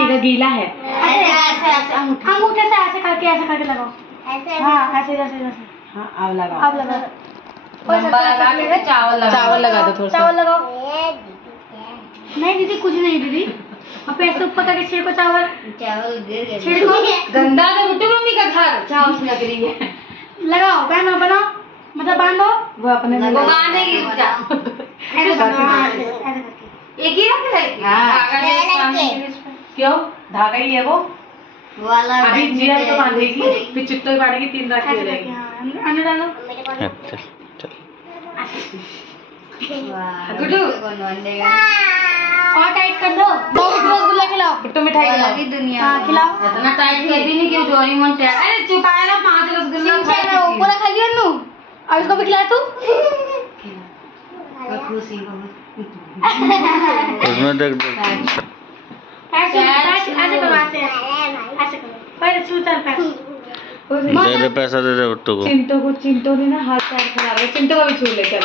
मिट्टी का गीला है। ऐसे अंगूठे से ऐसे करके लगाओ। ऐसे हाँ ऐसे जैसे जैसे। हाँ अब लगाओ। अब लगाओ। चावल लगा दो थोड़ा सा। चावल लगाओ। नहीं दीदी कुछ नहीं दीदी। अब ऐसे ऊपर करके छिड़को चावल गिर गया। छिड़को। गंदा तो बिट्टू मम्मी का घर चावल लग रही है। लगाओ बनाओ मतलब बांधो। वो अपने में वो बांधेगी ऐसे करके एक ही रख ले। हाँ क्यों धागा ही है वो वाला अभी जीरा तो बांधेगी फिर चिट्टो बांधेगी 3 रात ऐसे की करके। रहेगी। हाँ अंदर डालो। गुड्डू कौन बांधेगा? और टाइट कर दो। रसगुल्ला खिलाओ। बिट्टू मिठाई खिलाओ। दुनिया हाँ खिलाओ। इतना टाइट कर दी नहीं कि डोरेमोन टाइट। अरे चुपाया ना 5 रसगुल्ला पूरा खा लिया नू। अब इसको भी खिला तू। खुशी बहुत। उसमें देख ऐसे करो ऐसे करो पहले छू चल पे दे पैसा दे बिट्टू को। चिंटो ने ना हाथ पैर खराब है। चिंटो का भी छू ले चल।